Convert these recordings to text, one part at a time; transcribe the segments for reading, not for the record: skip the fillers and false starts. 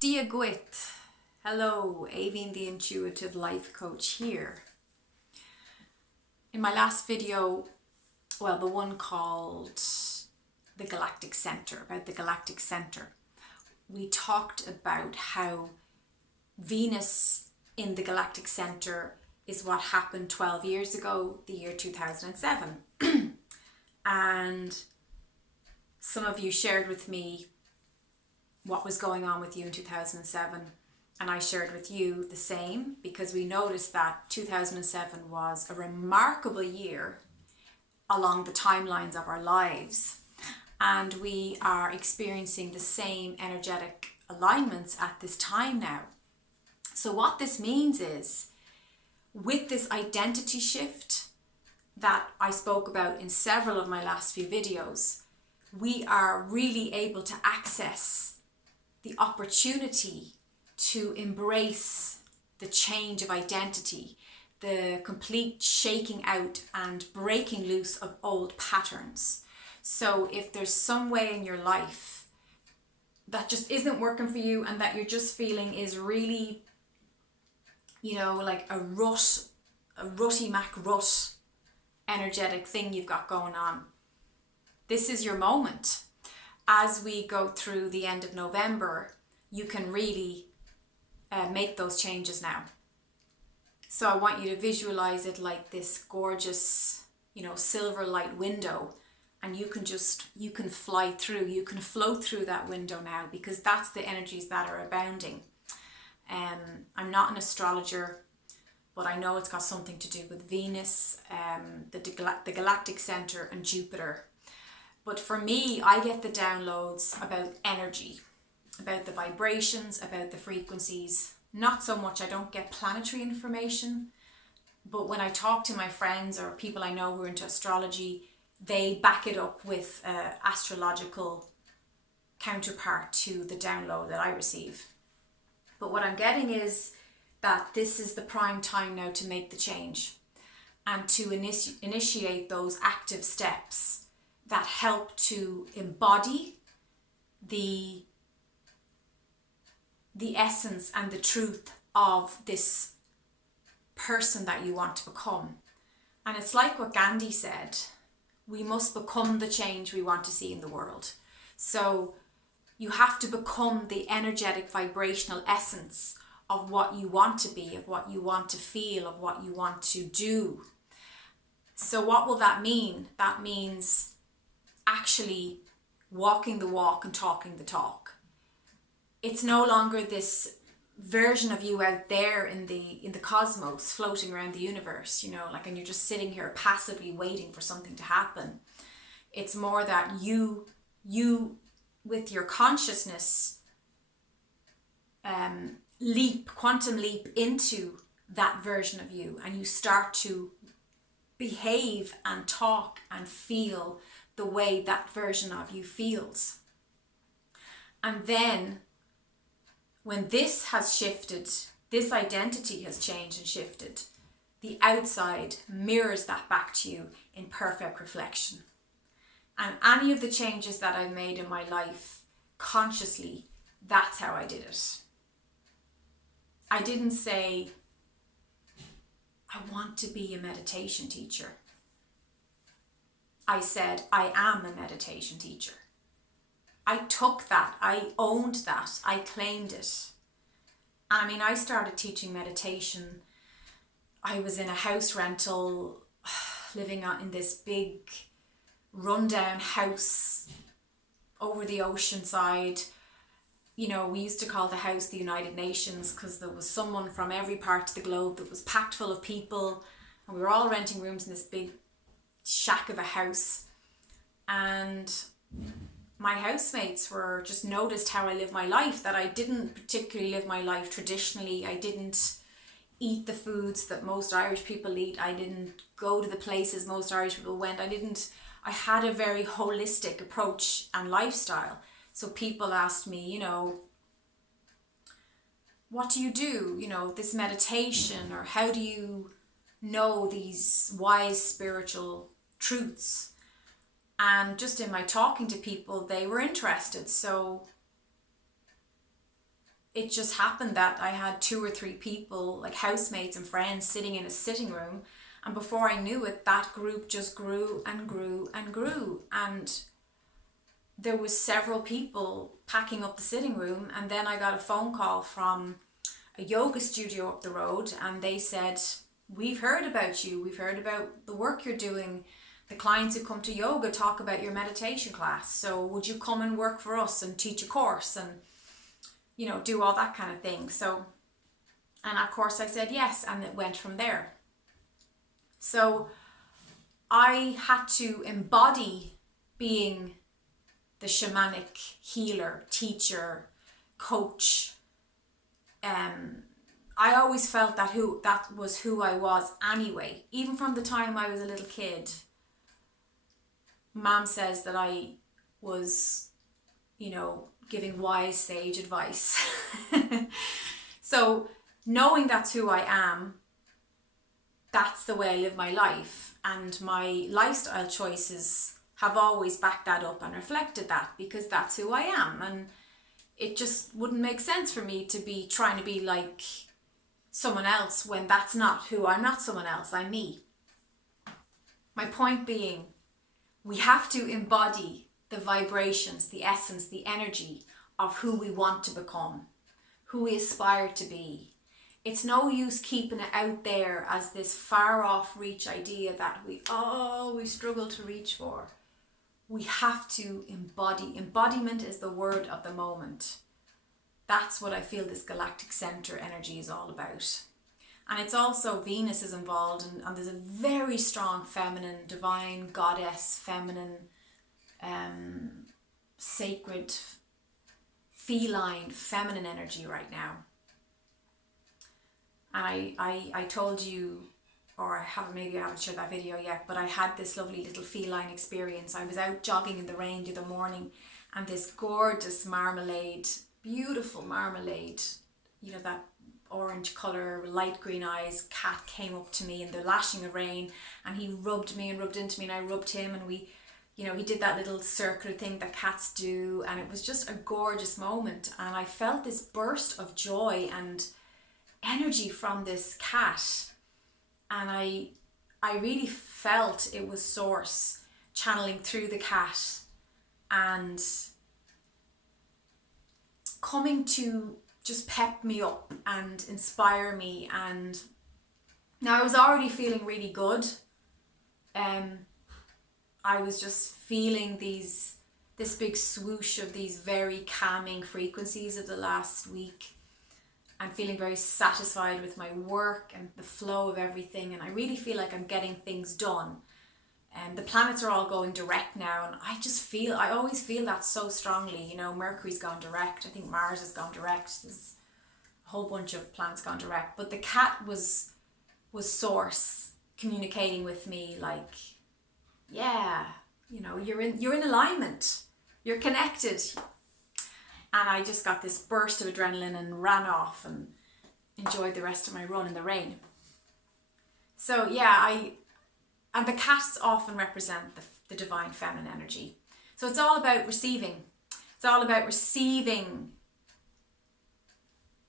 Dia Gwit. Hello, Avine the Intuitive Life Coach here. In my last video, the one called the Galactic Center, about the Galactic Center, we talked about how Venus in the Galactic Center is what happened 12 years ago, the year 2007. And some of you shared with me what was going on with you in 2007, and I shared with you the same, because we noticed that 2007 was a remarkable year along the timelines of our lives, and we are experiencing the same energetic alignments at this time now. So what this means is, with this identity shift that I spoke about in several of my last few videos, we are really able to access the opportunity to embrace the change of identity, the complete shaking out and breaking loose of old patterns. So if there's some way in your life that just isn't working for you, and that you're just feeling is really, like a rutty mac rut energetic thing you've got going on, this is your moment. As we go through the end of November, you can really make those changes now. So I want you to visualize it like this gorgeous, silver light window, and you can fly through, you can float through that window now, because that's the energies that are abounding. I'm not an astrologer, but I know it's got something to do with Venus, the Galactic Center, and Jupiter. But for me, I get the downloads about energy, about the vibrations, about the frequencies. Not so much, I don't get planetary information, but when I talk to my friends or people I know who are into astrology, they back it up with astrological counterpart to the download that I receive. But what I'm getting is that this is the prime time now to make the change and to initiate those active steps that help to embody the essence and the truth of this person that you want to become. And it's like what Gandhi said, we must become the change we want to see in the world. So you have to become the energetic vibrational essence of what you want to be, of what you want to feel, of what you want to do. So what will that mean? That means actually walking the walk and talking the talk. It's no longer this version of you out there in the cosmos floating around the universe, and you're just sitting here passively waiting for something to happen. It's more that you with your consciousness quantum leap into that version of you, and you start to behave and talk and feel the way that version of you feels. And then when this has shifted, this identity has changed and shifted, the outside mirrors that back to you in perfect reflection. And any of the changes that I made in my life consciously, that's how I did it. I didn't say, I want to be a meditation teacher. I said, I am a meditation teacher. I took that, I owned that, I claimed it. And I started teaching meditation. I was in a house rental, living in this big rundown house over the ocean side. We used to call the house the United Nations, because there was someone from every part of the globe that was packed full of people, and we were all renting rooms in this big shack of a house. And my housemates were just noticed how I live my life, that I didn't particularly live my life traditionally. I didn't eat the foods that most Irish people eat. I didn't go to the places most Irish people went. I had a very holistic approach and lifestyle. So people asked me, what do you do? This meditation, or how do you know these wise spiritual truths? And just in my talking to people, they were interested. So it just happened that I had 2 or 3 people, like housemates and friends, sitting in a sitting room. And before I knew it, that group just grew and grew and grew. And there was several people packing up the sitting room. And then I got a phone call from a yoga studio up the road, and they said, we've heard about you. We've heard about the work you're doing. The clients who come to yoga talk about your meditation class. So would you come and work for us and teach a course and, you know, do all that kind of thing? So, and of course I said yes, and it went from there. So I had to embody being the shamanic healer, teacher, coach. I always felt that was who I was anyway. Even from the time I was a little kid, Mom says that I was, you know, giving wise sage advice. So knowing that's who I am, that's the way I live my life, and my lifestyle choices have always backed that up and reflected that, because that's who I am. And it just wouldn't make sense for me to be trying to be like someone else when that's not who I'm. Not someone else, I'm me. My point being, we have to embody the vibrations, the essence, the energy of who we want to become, who we aspire to be. It's no use keeping it out there as this far off reach idea that we always struggle to reach for. We have to embody. Embodiment is the word of the moment. That's what I feel this galactic center energy is all about. And it's also, Venus is involved, and there's a very strong feminine, divine, goddess, feminine, sacred, feline, feminine energy right now. And I told you, or maybe I haven't shared that video yet, but I had this lovely little feline experience. I was out jogging in the rain the other morning, and this gorgeous marmalade, beautiful marmalade, you know, that orange colour, light green eyes cat came up to me in the lashing of rain, and he rubbed me and rubbed into me, and I rubbed him, and we, you know, he did that little circular thing that cats do, and it was just a gorgeous moment. And I felt this burst of joy and energy from this cat, and I really felt it was Source channeling through the cat and coming to just pep me up and inspire me. And now I was already feeling really good. I was just feeling this big swoosh of these very calming frequencies of the last week, and feeling very satisfied with my work and the flow of everything. And I really feel like I'm getting things done. And the planets are all going direct now, and I always feel that so strongly. You know, Mercury's gone direct. I think Mars has gone direct. There's a whole bunch of planets gone direct. But the cat was Source communicating with me, like, yeah, you know, you're in alignment. You're connected. And I just got this burst of adrenaline and ran off and enjoyed the rest of my run in the rain. So yeah, and the cats often represent the divine feminine energy. So it's all about receiving. It's all about receiving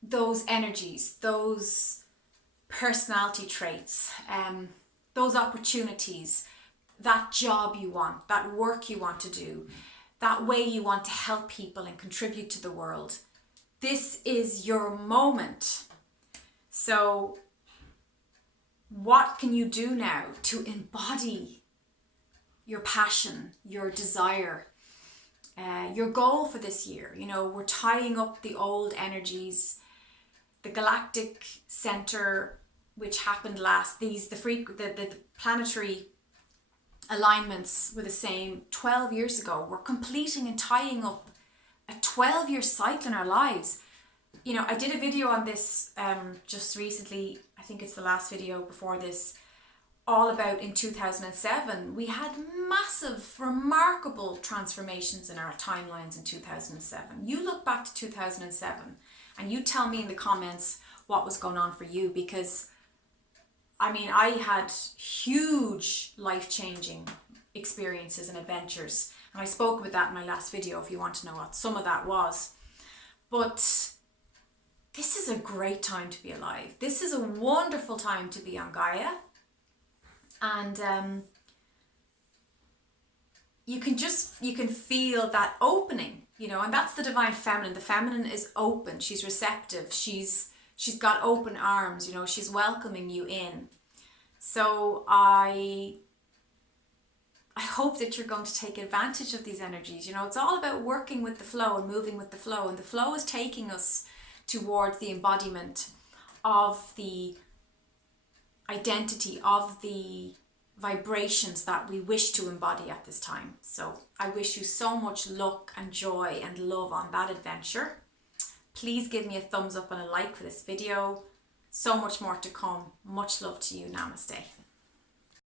those energies, those personality traits, those opportunities, that job you want, that work you want to do, that way you want to help people and contribute to the world. This is your moment. So what can you do now to embody your passion, your desire, your goal for this year? You know, we're tying up the old energies, the galactic center, which happened last, the planetary alignments were the same 12 years ago. We're completing and tying up a 12-year cycle in our lives. You know, I did a video on this just recently. I think it's the last video before this, all about in 2007. We had massive, remarkable transformations in our timelines in 2007. You look back to 2007 and you tell me in the comments what was going on for you, because I mean, I had huge life-changing experiences and adventures, and I spoke about that in my last video if you want to know what some of that was. But this is a great time to be alive. This is a wonderful time to be on Gaia. And you can feel that opening, you know, and that's the divine feminine. The feminine is open, she's receptive, she's got open arms, you know, she's welcoming you in. So I hope that you're going to take advantage of these energies. You know, it's all about working with the flow and moving with the flow, and the flow is taking us towards the embodiment of the identity, of the vibrations that we wish to embody at this time. So I wish you so much luck and joy and love on that adventure. Please give me a thumbs up and a like for this video. So much more to come. Much love to you. Namaste.